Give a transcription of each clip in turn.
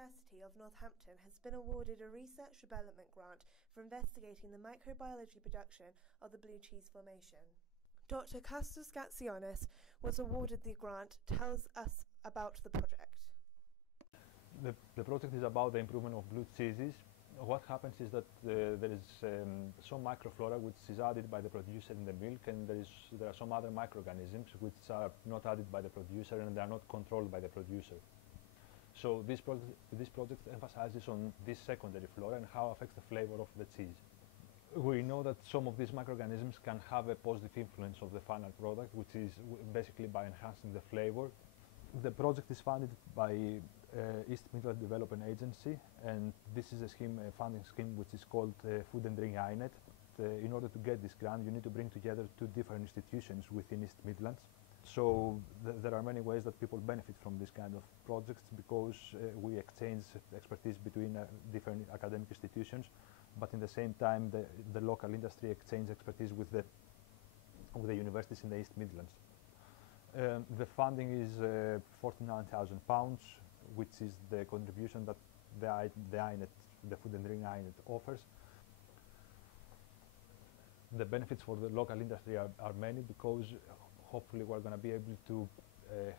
University of Northampton has been awarded a research development grant for investigating the microbiology production of the blue cheese formation. Dr. Kostas Gatsionis was awarded the grant, tells us about the project. The project is about the improvement of blue cheeses. What happens is that there is some microflora which is added by the producer in the milk, and there are some other microorganisms which are not added by the producer and they are not controlled by the producer. So this project emphasizes on this secondary flora and how it affects the flavor of the cheese. We know that some of these microorganisms can have a positive influence of the final product, which is basically by enhancing the flavor. The project is funded by East Midlands Development Agency, and this is a funding scheme which is called Food and Drink INET. In order to get this grant, you need to bring together two different institutions within East Midlands. So there are many ways that people benefit from this kind of projects, because we exchange expertise between different academic institutions, but in the same time the local industry exchange expertise with the universities in the East Midlands. The funding is £49,000, which is the contribution that the Food and Drink INET offers. The benefits for the local industry are many, because hopefully we're going to be able to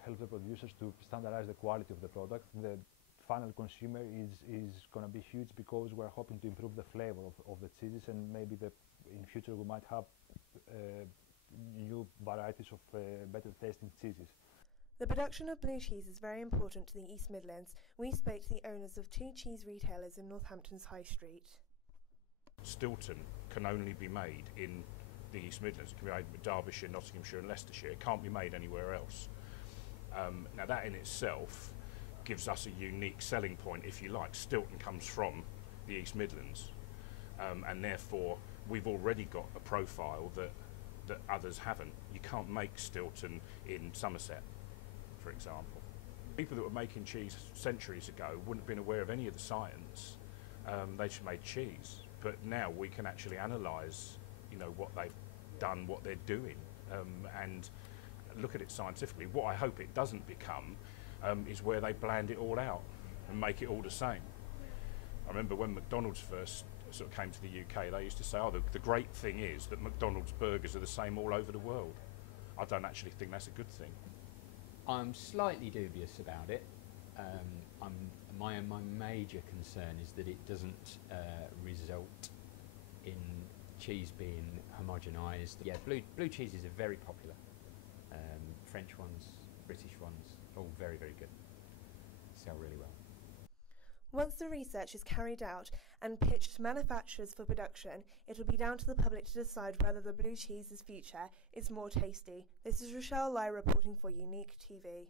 help the producers to standardize the quality of the product. The final consumer is going to be huge, because we're hoping to improve the flavor of the cheeses, and maybe in future we might have new varieties of better tasting cheeses. The production of blue cheese is very important to the East Midlands. We spoke to the owners of two cheese retailers in Northampton's High Street. Stilton can only be made in the East Midlands. It can be made in Derbyshire, Nottinghamshire and Leicestershire. It can't be made anywhere else. Now that in itself gives us a unique selling point, if you like. Stilton comes from the East Midlands, and therefore we've already got a profile that others haven't. You can't make Stilton in Somerset, for example. People that were making cheese centuries ago wouldn't have been aware of any of the science. They just made cheese. But now we can actually analyse, what they've done, what they're doing, and look at it scientifically. What I hope it doesn't become is where they bland it all out and make it all the same. I remember when McDonald's first sort of came to the UK, they used to say, the great thing is that McDonald's burgers are the same all over the world. I don't actually think that's a good thing. I'm slightly dubious about it. My major concern is that it doesn't result in cheese being homogenised. Yeah, blue cheeses are very popular. French ones, British ones, all very, very good. Sell really well. Once the research is carried out and pitched to manufacturers for production, it will be down to the public to decide whether the blue cheese's future is more tasty. This is Rochelle Lai reporting for Unique TV.